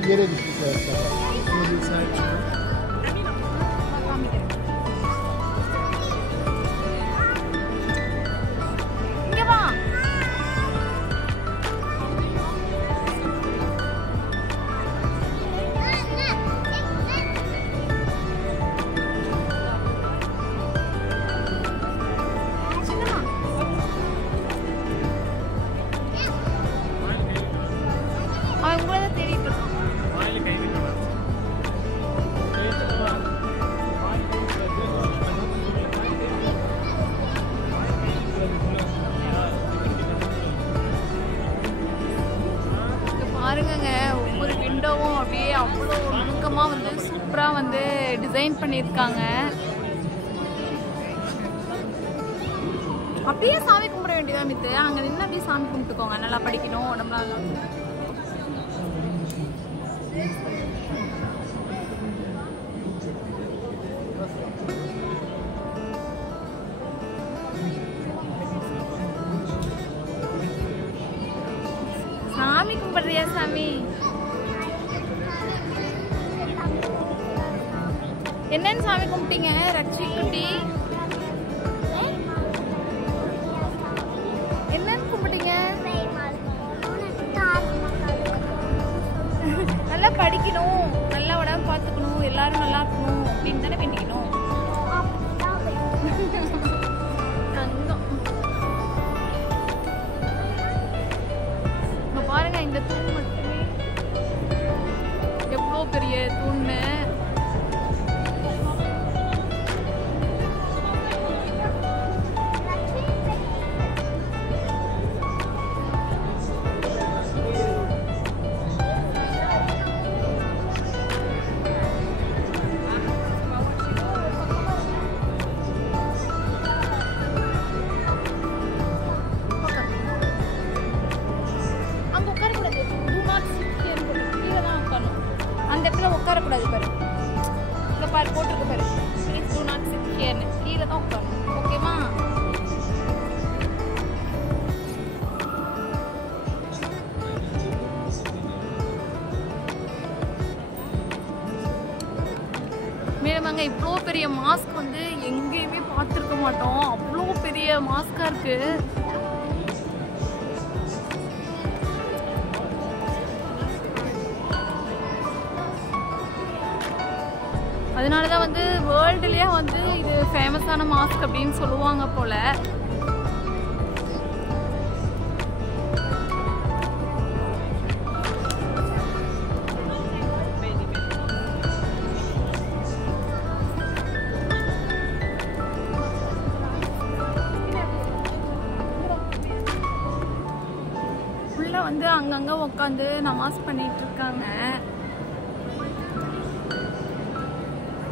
Yere düştük ayakkabı. Şöyle sahip çıkın. இங்க வா. அவன் கூட தான் தேடிட்டு இருக்கான். வாயில கை வைக்கணும். கை வைக்கணும். இங்க பாருங்கங்க, ஒவ்வொரு விண்டோவும் அப்படியே அவ்வளோ நுணுக்கமா வந்து சூப்பரா வந்து டிசைன் பண்ணியிருக்காங்க. அப்படியே சாமி கும்பிட வேண்டியதா மித்து, அங்க நின்று அப்படியே சாமி கும்பிட்டுக்கோங்க. நல்லா படிக்கணும், உடம்புலாம் நல்லா. சாமி கும்பிடுறியா சாமி? என்னன்னு சாமி கும்பிட்டீங்க ரட்சி குட்டி? என்னன்னு கும்பிட்டீங்க? நல்லா படிக்கணும், நல்லா உடம்பு பார்த்துக்கணும், எல்லாரும் நல்லா இருக்கணும் அப்படின்னு தானே வேண்டிக்கணும். தங்கம். இங்க பாருங்க, இந்த தூண் மட்டுமே எவ்வளோ பெரிய தூண்ணு. அங்க உட்காரக்கூடாது. Do not sit here போட்டு கீழே தான் உட்காரணும். அந்த இடத்துல உட்காரக்கூடாது பாரு. இங்க பாரு போட்டிருக்கு பாரு. Please do not sit here. கீழே தான் உட்காரணும். ஓகேவா? மேடம் அங்கே இவ்வளோ பெரிய மாஸ்க் வந்து எங்கேயுமே பார்த்துருக்க மாட்டோம். அவ்வளோ பெரிய மாஸ்கா இருக்கு. அதனால தான் வந்து வேர்ல்டுலேயே வந்து இது ஃபேமஸான மாஸ்க் அப்படின்னு சொல்லுவாங்க போல. உள்ள வந்து அங்கங்க உட்காந்து நமாஸ் பண்ணிட்டு இருக்காங்க.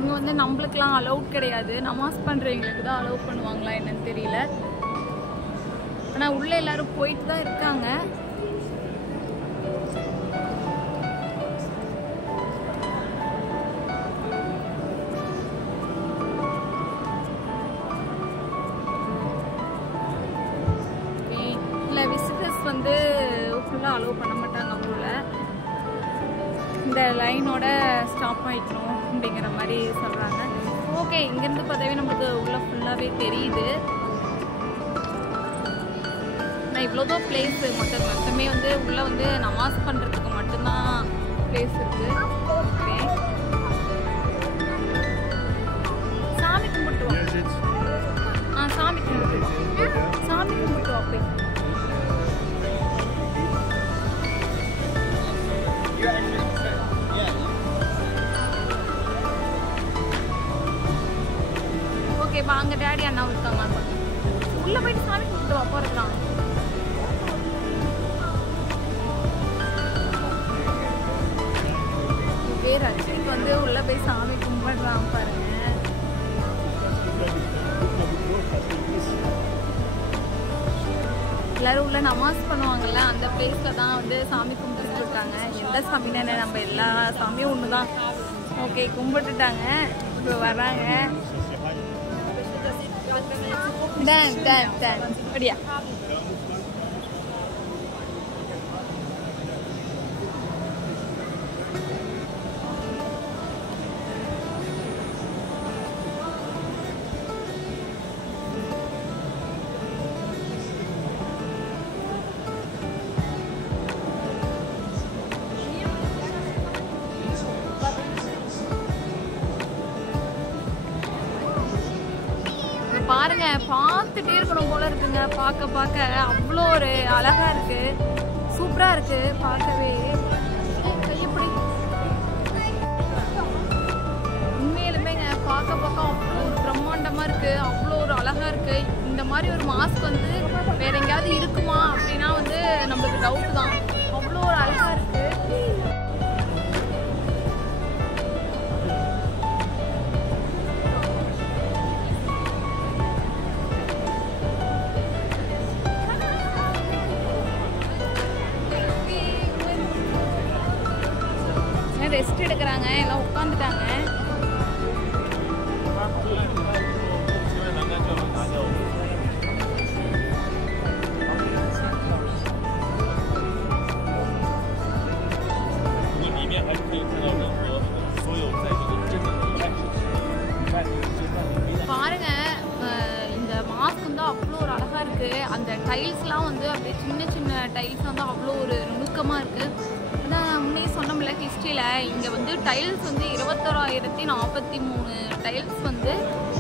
இங்கே வந்து நம்மளுக்கெல்லாம் அலௌட் கிடையாது. நமாஸ் பண்ணுறவங்களுக்கு தான் அலோவ் பண்ணுவாங்களா என்னன்னு தெரியல. ஆனால் உள்ளே எல்லாரும் போயிட்டு தான் இருக்காங்க. இல்லை விசிட்டர்ஸ் வந்து ஃபுல்லாக அலோவ் பண்ண மாட்டாங்க போல. இந்த லைனோட ஸ்டாப் ஆகிக்கணும் அப்படிங்கிற மாதிரி சொல்கிறாங்க. ஓகே, இங்கேருந்து பார்த்தாவே நம்மளுக்கு உள்ள ஃபுல்லாகவே தெரியுது. நான் இவ்வளோதான் பிளேஸ் மொத்தமே வந்து உள்ளே வந்து நமாஸ் பண்ணுறதுக்கு மட்டும்தான் பிளேஸ் இருக்குது. ஓகே, சாமி கும்பிட்டுவோம். சாமி கும்பிட்டுவோம் அப்படி. ஓகே, அங்க டாடி அண்ணா இருக்காங்க. உள்ள போயிட்டு சாமி கும்பிட்டு வா போறதுலாம். பேர் அச்சுக்கு வந்து உள்ள போய் சாமி கும்பிடுறான் பாருங்க. எல்லாரும் உள்ள நமாஸ் பண்ணுவாங்கல்ல, அந்த பிளேஸ்ல தான் வந்து சாமி கும்பிட்டு இருக்காங்க. எந்த சாமின்னு நம்ம எல்லா சாமியும் ஒண்ணுதான். ஓகே, கும்பிட்டுட்டாங்க. இப்போ வராங்க. டன் அப்படியா? பாருங்க, பார்த்துட்டே இருக்கணும் போல இருக்குங்க. பார்க்க அவ்வளோ ஒரு அழகா இருக்கு, சூப்பரா இருக்கு பார்க்கவே. கையப்படி உண்மையிலுமேங்க பார்க்க அவ்வளோ ஒரு பிரம்மாண்டமா இருக்கு, அவ்வளோ ஒரு அழகா இருக்கு. இந்த மாதிரி ஒரு மாஸ்க் வந்து வேற எங்கேயாவது இருக்குமா அப்படின்னா வந்து நம்மளுக்கு டவுட் தான். அவ்வளோ ஒரு அழகா இருக்கு. ரெஸ்ட் எடுக்கிறாங்க, எல்லாம் உட்காந்துட்டாங்க. பாருங்க, இந்த மாஸ்க் வந்து அவ்வளோ ஒரு அழகா இருக்கு. அந்த டைல்ஸ்லாம் வந்து அப்படியே சின்ன டைல்ஸ் வந்து அவ்வளோ ஒரு நுணுக்கமாக இருக்கு. அதான் முன்னே சொன்னோம்ல ஹிஸ்ட்ரியில், இங்கே வந்து டைல்ஸ் வந்து 21,043 டைல்ஸ் வந்து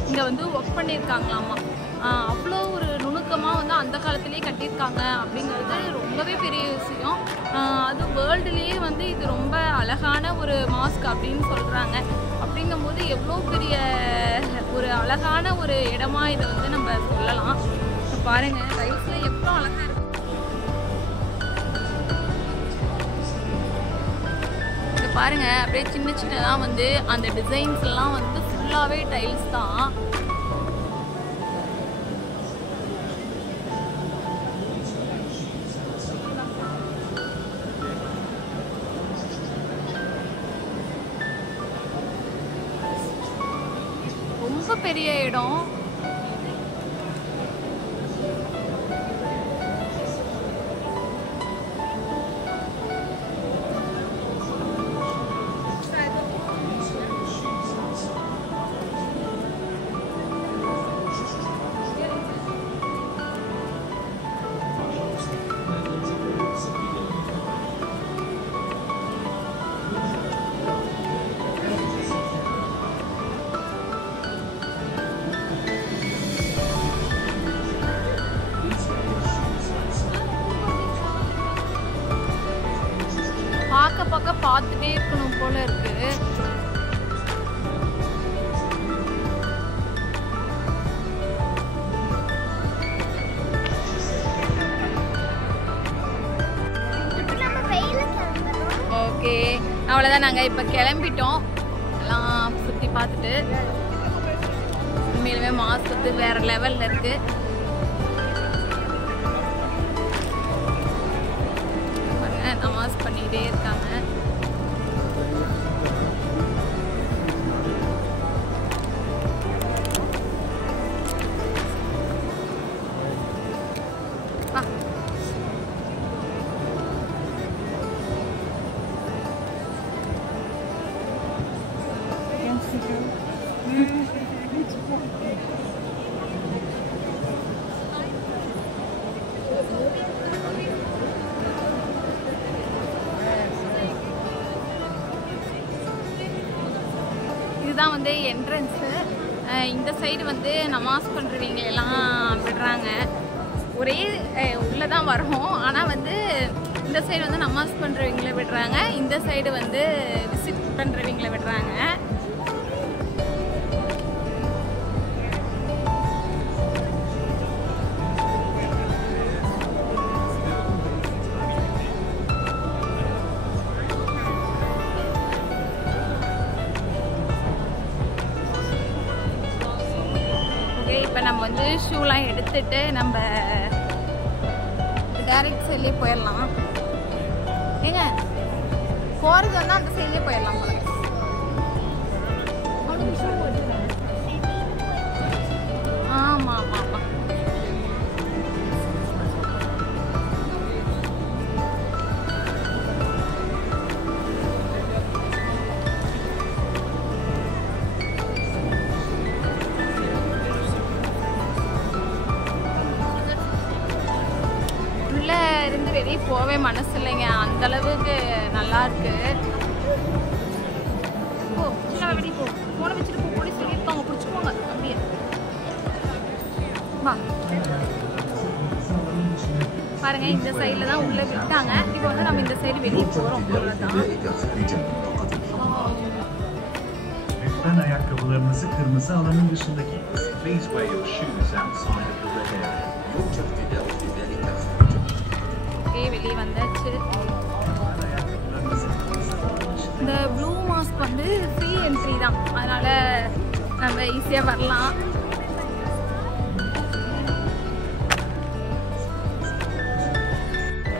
இங்கே வந்து ஒர்க் பண்ணியிருக்காங்களாமா. அவ்வளோ ஒரு நுணுக்கமாக வந்து அந்த காலத்துலேயே கட்டியிருக்காங்க அப்படிங்கிறது ரொம்பவே பெரிய விஷயம். அது வேர்ல்டுலேயே வந்து இது ரொம்ப அழகான ஒரு மாஸ்க் அப்படின்னு சொல்கிறாங்க. அப்படிங்கும்போது எவ்வளோ பெரிய ஒரு அழகான ஒரு இடமா இதை வந்து நம்ம சொல்லலாம். பாருங்கள், டைல்ஸில் எவ்வளோ அழகாக இருக்கு. பாருங்க, அப்படியே சின்னதாக வந்து அந்த டிசைன்ஸ் எல்லாம் வந்து ஃபுல்லாகவே டைல்ஸ் தான். ரொம்ப பெரிய இடம். பார்க்க பார்த்துட்டே இருக்கணும் போல இருக்கு. ஓகே, அவ்வளோதான். நாங்கள் இப்போ கிளம்பிட்டோம். எல்லாம் சுற்றி பார்த்துட்டு. உண்மையிலுமே மாஸ்க் வந்து வேற லெவலில் இருக்கு. நமாஸ் பண்ணிக்கிட்டே இருக்காங்க. இதுதான் வந்து என்ட்ரன்ஸு. இந்த சைடு வந்து நமாஸ் பண்ணுறவங்க எல்லாம் விடுறாங்க. ஒரே உள்ளே தான் வரோம், ஆனால் வந்து இந்த சைடு வந்து நமாஸ் பண்ணுறவங்கள விடுறாங்க, இந்த சைடு வந்து விசிட் பண்ணுறவங்கள விடுறாங்க. இப்போ நம்ம வந்து ஷூலாம் எடுத்துட்டு நம்ம டைரக்ட் சைட்லேயே போயிடலாம். ஏங்க போகிறது வந்து அந்த சைட்லேயே போயிடலாம் போல. ஆமாம் ஆமாம் ஆமாம். வந்து வெளியே போகவே மனசு இல்லைங்க, அந்த அளவுக்கு நல்லா இருக்கு. போ வெளியே போ, போன வச்சுட்டு போ, போலீஸ் சொல்லியிருக்காங்க, பிடிச்சிக்கோங்க அப்படியே. வா பாருங்க, இந்த சைடில் தான் உள்ளே விட்டாங்க. இப்போ வந்து நம்ம இந்த சைடு வெளியே போகிறோம். Lütfen ayakkabılarınızı kırmızı alanın dışındaki please wear your shoes outside of the red area. Okay, வெளியே வந்தாச்சு. இந்த ப்ளூ மாஸ்க் வந்து ஃப்ரீ என்ட்ரி தான், அதனால் நம்ம ஈஸியாக வரலாம்.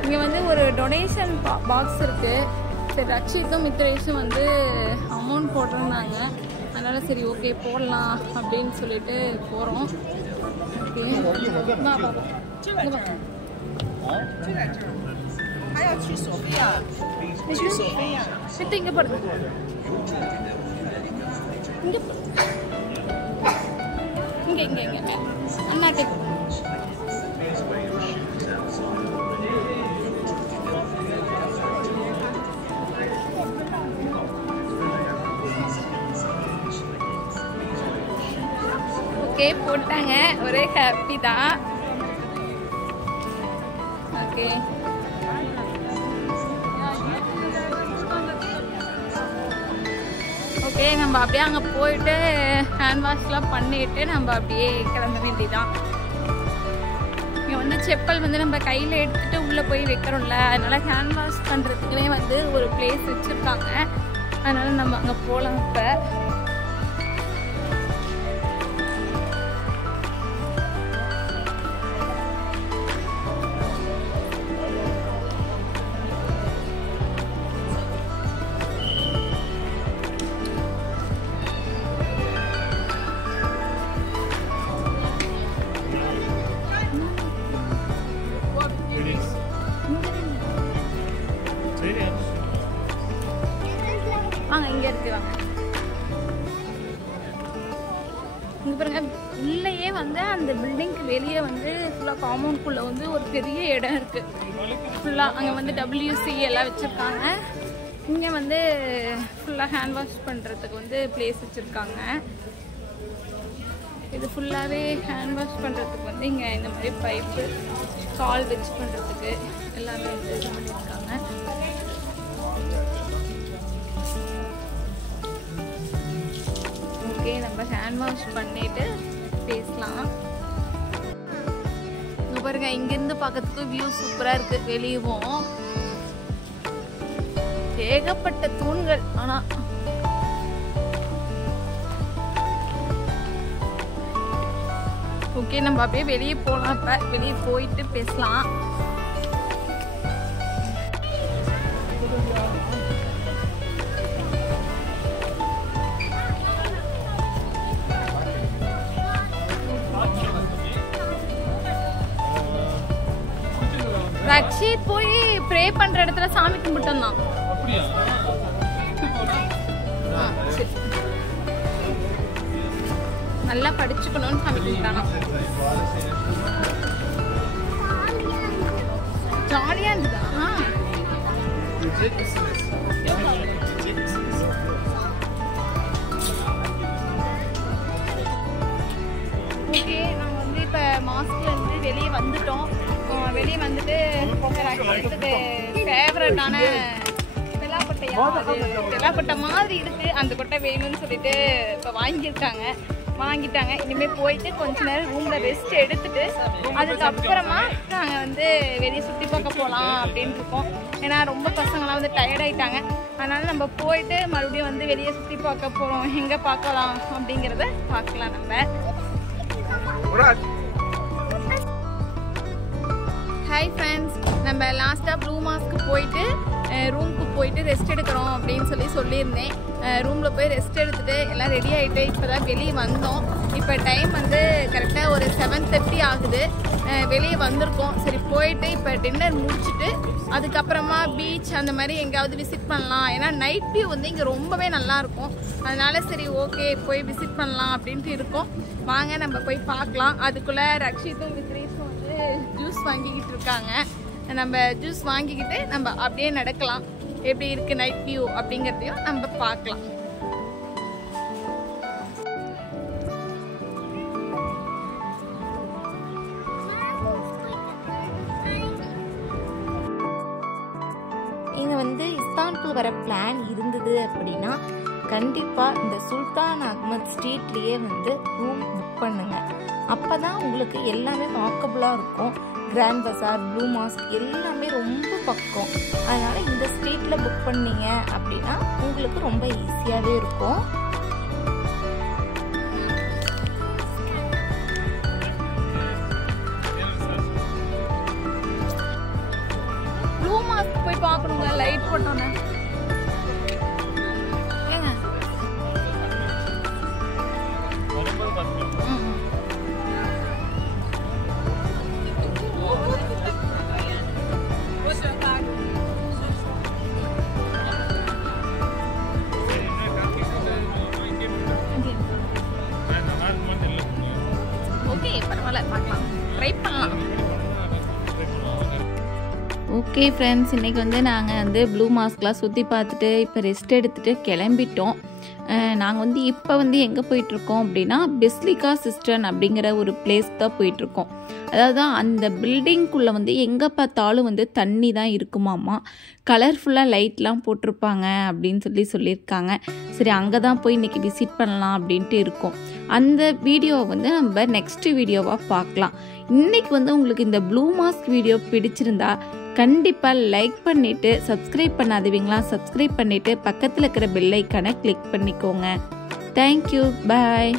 இங்கே வந்து ஒரு டொனேஷன் பாக்ஸ் இருக்குது. சரி, ரக்ஷித்தும் மித்ரேஷும் வந்து அமௌண்ட் போட்டிருந்தாங்க, அதனால் சரி ஓகே போடலாம் அப்படின்னு சொல்லிட்டு போகிறோம். ஓகே இங்கே போடுங்க, இங்கே இங்கே இங்கே இங்கே அண்ணாட்டே ஓகே போட்டாங்க. ஒரே ஹாப்பி தான். ஓகே ஓகே, நம்ம அப்படியே அங்கே போயிட்டு ஹேண்ட் வாஷ்லாம் பண்ணிட்டு நம்ம அப்படியே கிளம்ப வேண்டியதான். இங்கே வந்து செப்பல் வந்து நம்ம கையில் எடுத்துகிட்டு உள்ளே போய் வைக்கிறோம்ல, அதனால் ஹேண்ட் வாஷ் பண்ணுறதுக்குனே வந்து ஒரு பிளேஸ் வச்சுருக்காங்க. அதனால் நம்ம அங்கே போகலாம். இப்போ வாங்க, இங்கே இருக்கு வாங்க. இங்கே பாருங்க, உள்ளேயே வந்து அந்த பில்டிங்க்கு வெளியே வந்து ஃபுல்லாக காம்பவுண்ட்குள்ளே வந்து ஒரு பெரிய இடம் இருக்குது. ஃபுல்லாக அங்கே வந்து WC எல்லாம் வச்சுருக்காங்க. இங்கே வந்து ஃபுல்லாக ஹேண்ட் வாஷ் பண்ணுறதுக்கு வந்து பிளேஸ் வச்சுருக்காங்க. இது ஃபுல்லாகவே ஹேண்ட் வாஷ் பண்ணுறதுக்கு வந்து இங்கே இந்த மாதிரி பைப்பு கால் வச்சு பண்ணுறதுக்கு எல்லாமே வந்து இது பண்ணியிருக்காங்க. ஓகே, நம்ம ஹேண்ட் வாஷ் பண்ணிட்டு பேசலாம். இங்கே பாருங்க, இங்கேருந்து பார்க்கறதுக்கு வியூ சூப்பராக இருக்குது. வெளியவும் ஏகப்பட்ட தூண்கள். ஆனால் ஓகே, நம்ம அப்படியே வெளியே போகலாம். இப்போ வெளியே போயிட்டு பேசலாம். ரக்ஷித் போய் ப்ரே பண்ற இடத்துல சாமி கும்பிட்டோம் தான். அப்படியா? நல்லா படிச்சுக்கணும்னு சாமி கும்பிட்டானா. ஜாலியா இருந்ததா? ஓகே, நாங்கள் வந்து இப்போ மாஸ்க்ல இருந்து வெளியே வந்துட்டோம். வெளியே வந்துட்டு ரக்ஷித்துக்கு ஃபேவரட்டான தெல்லாப்பட்டை மாதிரி இருக்கு, அந்த கொட்டை வேணும்னு சொல்லிட்டு இப்போ வாங்கிட்டாங்க. இனிமேல் போயிட்டு கொஞ்ச நேரம் ரூமில் ரெஸ்ட் எடுத்துட்டு அதுக்கப்புறமா நாங்கள் வந்து வெளியே சுற்றி பார்க்க போகலாம் அப்படின்ட்டு இருக்கோம். ஏன்னா ரொம்ப பசங்களாம் வந்து டயர்ட் ஆகிட்டாங்க. அதனால் நம்ம போயிட்டு மறுபடியும் வந்து வெளியே சுற்றி பார்க்க போகிறோம். எங்கே பார்க்கலாம் அப்படிங்கிறத பார்க்கலாம் நம்ம. ஹாய் ஃப்ரெண்ட்ஸ், நம்ம லாஸ்ட்டாக ப்ளூ மாஸ்க்கு போயிட்டு ரூமுக்கு போயிட்டு ரெஸ்ட் எடுக்கிறோம் அப்படின்னு சொல்லியிருந்தேன். ரூமில் போய் ரெஸ்ட் எடுத்துகிட்டு எல்லாம் ரெடி ஆகிட்டு இப்போ தான் வெளியே வந்தோம். இப்போ டைம் வந்து கரெக்டாக ஒரு 7:30 ஆகுது. வெளியே வந்திருக்கோம். சரி, போயிட்டு இப்போ டின்னர் முடிச்சுட்டு அதுக்கப்புறமா பீச் அந்த மாதிரி எங்கேயாவது விசிட் பண்ணலாம். ஏன்னா நைட் வியூ வந்து இங்கே ரொம்பவே நல்லாயிருக்கும். அதனால சரி ஓகே போய் விசிட் பண்ணலாம் அப்படின்ட்டு இருக்கோம். வாங்க நம்ம போய் பார்க்கலாம். அதுக்குள்ளே ரக்ஷித்தும் வித்ரேஷும் வந்து ஜூஸ் வாங்கிக்கிட்டு இருக்காங்க. நம்ம ஜூஸ் வாங்கிக்கிட்டு நம்ம அப்படியே நடக்கலாம். எப்படி இருக்குது நைட் வியூ அப்படிங்கிறதையும் நம்ம பார்க்கலாம். நீங்கள் வந்து இஸ்தான்புல் வர பிளான் இருந்தது அப்படின்னா கண்டிப்பாக இந்த சுல்தான் அகமது ஸ்ட்ரீட்லேயே வந்து ரூம் புக் பண்ணுங்கள். அப்போ தான் உங்களுக்கு எல்லாமே வாக்கபுளாக இருக்கும். கிராண்ட் பஸார், ப்ளூ மாஸ்க் எல்லாமே ரொம்ப பக்கம். அதனால் இந்த ஸ்ட்ரீட்டில் புக் பண்ணீங்க அப்படின்னா உங்களுக்கு ரொம்ப ஈஸியாகவே இருக்கும். ப்ளூ மாஸ்க் போய் பார்க்கணுங்க, லைட் போட்டோன்னே. ஏங்க வரும்போது பார்த்துக்கலாம். ஓகே, பரவாயில்ல, பார்க்கலாம், ட்ரை பண்ணலாம். ஓகே ஃப்ரெண்ட்ஸ், இன்றைக்கி வந்து நாங்கள் வந்து ப்ளூ மாஸ்க்லாம் சுற்றி பார்த்துட்டு இப்போ ரெஸ்ட் எடுத்துகிட்டு கிளம்பிட்டோம். நாங்கள் வந்து இப்போ வந்து எங்கே போயிட்டுருக்கோம் அப்படின்னா பெஸ்லிகா சிஸ்டர்ன் அப்படிங்கிற ஒரு பிளேஸ் தான் போயிட்டுருக்கோம். அதாவது அந்த பில்டிங்குள்ளே வந்து எங்கே பார்த்தாலும் வந்து தண்ணி தான் இருக்குமாம்மா. கலர்ஃபுல்லாக லைட்லாம் போட்டிருப்பாங்க அப்படின்னு சொல்லியிருக்காங்க. சரி, அங்கே தான் போய் இன்றைக்கி விசிட் பண்ணலாம் அப்படின்ட்டு இருக்கோம். அந்த வீடியோவை வந்து நம்ம நெக்ஸ்ட் வீடியோவாக பார்க்கலாம். இன்றைக்கி வந்து உங்களுக்கு இந்த ப்ளூ மாஸ்க் வீடியோ பிடிச்சிருந்தா கண்டிப்பாக லைக் பண்ணிவிட்டு, சப்ஸ்கிரைப் பண்ணாதவங்களா சப்ஸ்கிரைப் பண்ணிவிட்டு பக்கத்தில் இருக்கிற பெல் ஐக்கானை கிளிக் பண்ணிக்கோங்க. தேங்க்யூ, பாய்.